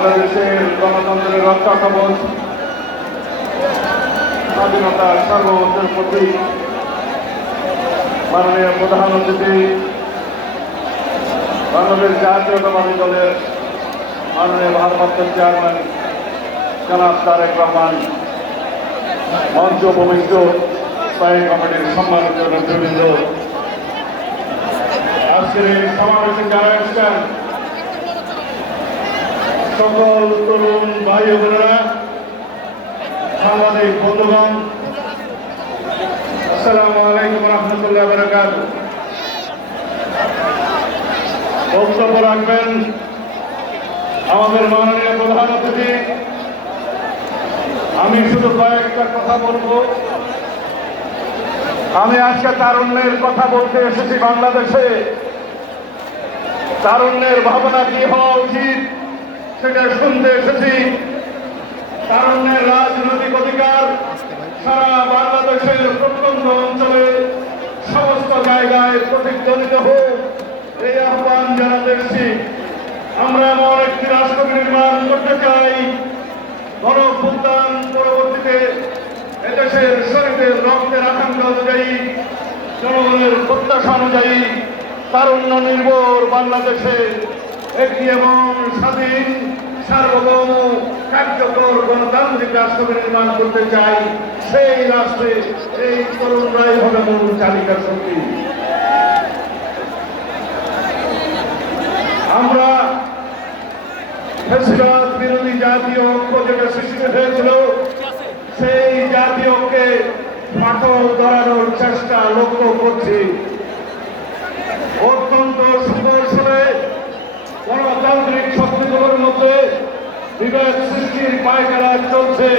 বাংলাদেশের গণতন্ত্রের রক্ষা কবচ, স্বাধীনতার সার্বভৌমত্বের প্রতীক, মাননীয় প্রধান অতিথি বাংলাদেশ জাতীয়তাবাদী দলের মাননীয় ভারপ্রাপ্ত চেয়ারম্যান জনাব তারেক রহমান, মঞ্চ উপবিষ্ট স্থায়ী কমিটির সম্মানিত নেতৃবৃন্দ, আজকের এই সমাবেশে যারা এসেছেন সকল তরুণ ভাই বোনেরা, সাংবাদিক বন্ধুগণ, আসসালামু আলাইকুম রহমতুল্লাহ বারাকাতুহু। বক্তব্য রাখবেন আমাদের মাননীয় প্রধান অতিথি। আমি শুধু কয়েকটা কথা বলবো। আমি আজকে তারুণ্যের কথা বলতে এসেছি। বাংলাদেশে তারুণ্যের ভাবনা কি হওয়া উচিত সেটা শুনতে এসেছি। তারুণ্যের রাজনৈতিক অধিকার সারা বাংলাদেশের প্রত্যন্ত অঞ্চলে সমস্ত জায়গায় প্রতিধ্বনিত হোক, এই আহ্বান জানাতে এসেছি। আমরা এমন একটি রাষ্ট্র নির্মাণ করতে চাই, গণঅভ্যুত্থান পরবর্তীতে এদেশের শহীদের রক্তের আকাঙ্ক্ষা অনুযায়ী, জনগণের প্রত্যাশা অনুযায়ী তারুণ্য নির্ভর বাংলাদেশে একটি এবং স্বাধীন, সার্বভৌম, কার্যকর গণতান্ত্রিক রাষ্ট্র নির্মাণ করতে চাই। সেই রাষ্ট্রে এই তরুণরাই হবে মূল চালিকা শক্তি। আমরা ফ্যাসিবাদ বিরোধী জাতীয় ঐক্য যেটা সৃষ্টি হয়েছিল, সেই জাতীয় ঐক্যে ফাটল ধরানোর চেষ্টা লক্ষ্য করছি। অত্যন্ত সুকৌশলে গণতান্ত্রিক শক্তিগুলোর মধ্যে বিভেদ সৃষ্টির পায়খানা চলছে।